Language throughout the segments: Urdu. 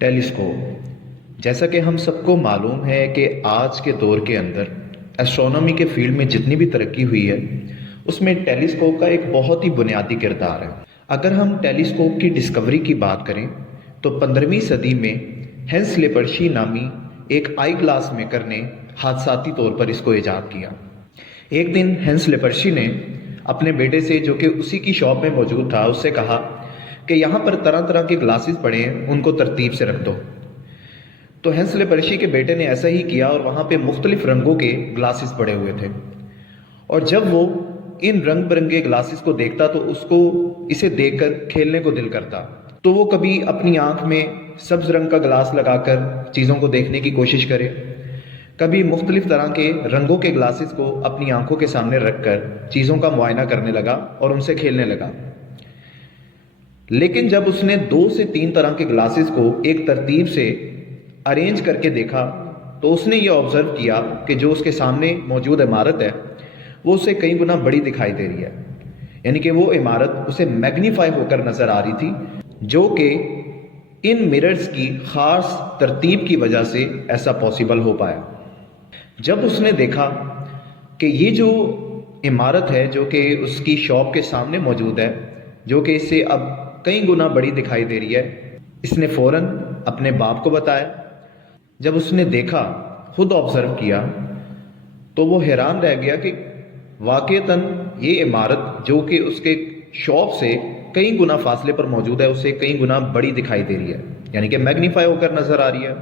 ٹیلیسکوپ، جیسا کہ ہم سب کو معلوم ہے کہ آج کے دور کے اندر ایسٹرونومی کے فیلڈ میں جتنی بھی ترقی ہوئی ہے اس میں ٹیلیسکوپ کا ایک بہت ہی بنیادی کردار ہے۔ اگر ہم ٹیلیسکوپ کی ڈسکوری کی بات کریں تو 15ویں صدی میں ہینس لیپرشی نامی ایک آئی گلاس میکر نے حادثاتی طور پر اس کو ایجاد کیا۔ ایک دن ہینس لیپرشی نے اپنے بیٹے سے، جو کہ اسی کی شاپ میں موجود تھا، اس سے کہا کہ یہاں پر طرح طرح کے گلاسز پڑے ہیں، ان کو ترتیب سے رکھ دو۔ تو ہینس لیپرشی کے بیٹے نے ایسا ہی کیا اور وہاں پہ مختلف رنگوں کے گلاسز پڑے ہوئے تھے، اور جب وہ ان رنگ برنگے گلاسز کو دیکھتا تو اس کو اسے دیکھ کر کھیلنے کو دل کرتا۔ تو وہ کبھی اپنی آنکھ میں سبز رنگ کا گلاس لگا کر چیزوں کو دیکھنے کی کوشش کرے، کبھی مختلف طرح کے رنگوں کے گلاسز کو اپنی آنکھوں کے سامنے رکھ کر چیزوں کا معائنہ کرنے لگا اور ان سے کھیلنے لگا۔ لیکن جب اس نے 2 سے 3 طرح کے گلاسز کو ایک ترتیب سے ارینج کر کے دیکھا تو اس نے یہ آبزرو کیا کہ جو اس کے سامنے موجود عمارت ہے وہ اسے کئی گنا بڑی دکھائی دے رہی ہے، یعنی کہ وہ عمارت اسے میگنیفائی ہو کر نظر آ رہی تھی، جو کہ ان مررز کی خاص ترتیب کی وجہ سے ایسا پاسبل ہو پایا۔ جب اس نے دیکھا کہ یہ جو عمارت ہے جو کہ اس کی شاپ کے سامنے موجود ہے، جو کہ اس سے اب کئی گنا بڑی دکھائی دے رہی ہے، اس نے فوراً اپنے باپ کو بتایا۔ جب اس نے دیکھا، خود آبزرو کیا، تو وہ حیران رہ گیا کہ واقعتاً یہ عمارت جو کہ اس کے شاپ سے کئی گنا فاصلے پر موجود ہے، اسے کئی گنا بڑی دکھائی دے رہی ہے، یعنی کہ میگنیفائی ہو کر نظر آ رہی ہے۔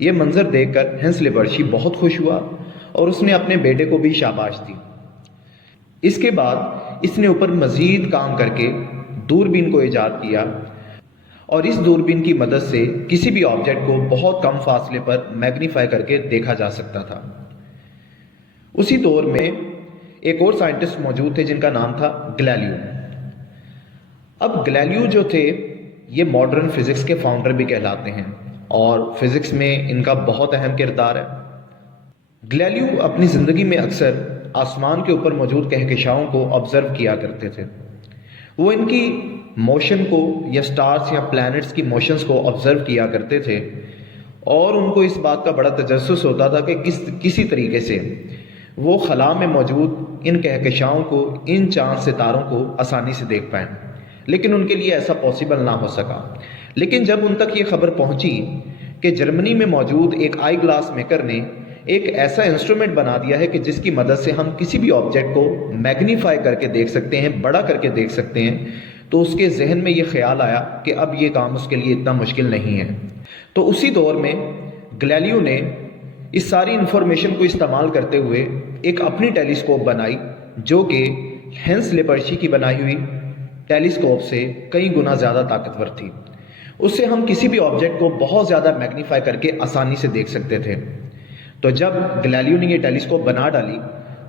یہ منظر دیکھ کر ہینس لیپرشی بہت خوش ہوا اور اس نے اپنے بیٹے کو بھی شاباش دی۔ اس کے بعد اس نے اوپر مزید کام کر کے دوربین کو ایجاد کیا، اور اس دوربین کی مدد سے کسی بھی آبجیکٹ کو بہت کم فاصلے پر میگنیفائی کر کے دیکھا جا سکتا تھا۔ اسی دور میں ایک اور سائنٹسٹ موجود تھے جن کا نام تھا گلیلیو۔ اب گلیلیو جو تھے یہ ماڈرن فزکس کے فاؤنڈر بھی کہلاتے ہیں، اور فزکس میں ان کا بہت اہم کردار ہے۔ گلیلیو اپنی زندگی میں اکثر آسمان کے اوپر موجود کہکشاؤں کو آبزرو کیا کرتے تھے۔ وہ ان کی موشن کو یا سٹارز یا پلانٹس کی موشنز کو آبزرو کیا کرتے تھے، اور ان کو اس بات کا بڑا تجسس ہوتا تھا کہ کسی طریقے سے وہ خلا میں موجود ان کہکشاؤں کو، ان چاند ستاروں کو آسانی سے دیکھ پائیں، لیکن ان کے لیے ایسا پاسبل نہ ہو سکا۔ لیکن جب ان تک یہ خبر پہنچی کہ جرمنی میں موجود ایک آئی گلاس میکر نے ایک ایسا انسٹرومنٹ بنا دیا ہے کہ جس کی مدد سے ہم کسی بھی آبجیکٹ کو میگنیفائی کر کے دیکھ سکتے ہیں، بڑا کر کے دیکھ سکتے ہیں، تو اس کے ذہن میں یہ خیال آیا کہ اب یہ کام اس کے لیے اتنا مشکل نہیں ہے۔ تو اسی دور میں گلیلیو نے اس ساری انفارمیشن کو استعمال کرتے ہوئے ایک اپنی ٹیلیسکوپ بنائی، جو کہ ہینس لیپرشی کی بنائی ہوئی ٹیلیسکوپ سے کئی گنا زیادہ طاقتور تھی۔ اس سے ہم کسی بھی آبجیکٹ کو بہت زیادہ میگنیفائی کر کے آسانی سے دیکھ سکتے تھے۔ تو جب گلیلیو نے یہ ٹیلیسکوپ بنا ڈالی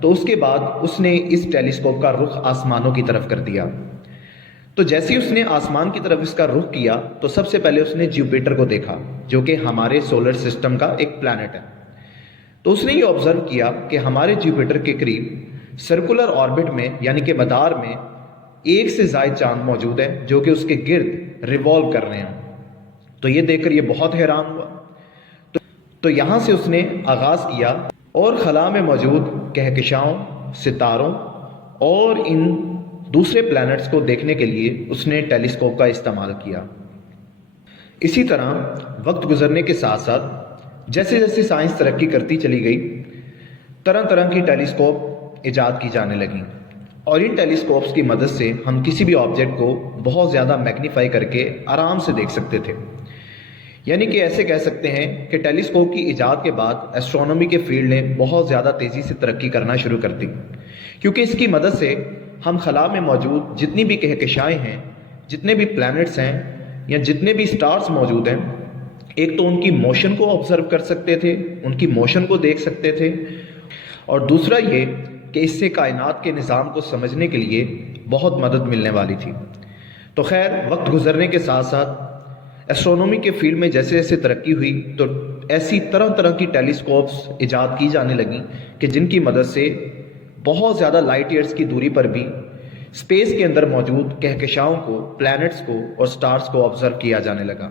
تو اس کے بعد اس نے اس ٹیلیسکوپ کا رخ آسمانوں کی طرف کر دیا۔ تو جیسے ہی اس نے آسمان کی طرف اس کا رخ کیا تو سب سے پہلے اس نے جوپیٹر کو دیکھا، جو کہ ہمارے سولر سسٹم کا ایک پلانٹ ہے۔ تو اس نے یہ آبزرو کیا کہ ہمارے جوپیٹر کے قریب سرکولر آربٹ میں، یعنی کہ مدار میں، ایک سے زائد چاند موجود ہیں جو کہ اس کے گرد ریوالو کر رہے ہیں۔ تو یہ دیکھ کر یہ بہت حیران ہوا۔ تو یہاں سے اس نے آغاز کیا اور خلا میں موجود کہکشاؤں، ستاروں اور ان دوسرے پلانٹس کو دیکھنے کے لیے اس نے ٹیلیسکوپ کا استعمال کیا۔ اسی طرح وقت گزرنے کے ساتھ ساتھ جیسے جیسے سائنس ترقی کرتی چلی گئی، طرح طرح کی ٹیلیسکوپ ایجاد کی جانے لگیں، اور ان ٹیلیسکوپس کی مدد سے ہم کسی بھی آبجیکٹ کو بہت زیادہ میگنیفائی کر کے آرام سے دیکھ سکتے تھے۔ یعنی کہ ایسے کہہ سکتے ہیں کہ ٹیلیسکوپ کی ایجاد کے بعد ایسٹرونومی کے فیلڈ نے بہت زیادہ تیزی سے ترقی کرنا شروع کر دی، کیونکہ اس کی مدد سے ہم خلا میں موجود جتنی بھی کہکشائیں ہیں، جتنے بھی پلانٹس ہیں یا جتنے بھی سٹارز موجود ہیں، ایک تو ان کی موشن کو آبزرو کر سکتے تھے، ان کی موشن کو دیکھ سکتے تھے، اور دوسرا یہ کہ اس سے کائنات کے نظام کو سمجھنے کے لیے بہت مدد ملنے والی تھی۔ تو خیر، وقت گزرنے کے ساتھ ساتھ ایسٹرونومی کے فیلڈ میں جیسے جیسے ترقی ہوئی تو ایسی طرح طرح کی ٹیلیسکوپس ایجاد کی جانے لگیں کہ جن کی مدد سے بہت زیادہ لائٹ ایئرز کی دوری پر بھی اسپیس کے اندر موجود کہکشاؤں کو، پلانٹس کو اور سٹارز کو آبزرو کیا جانے لگا۔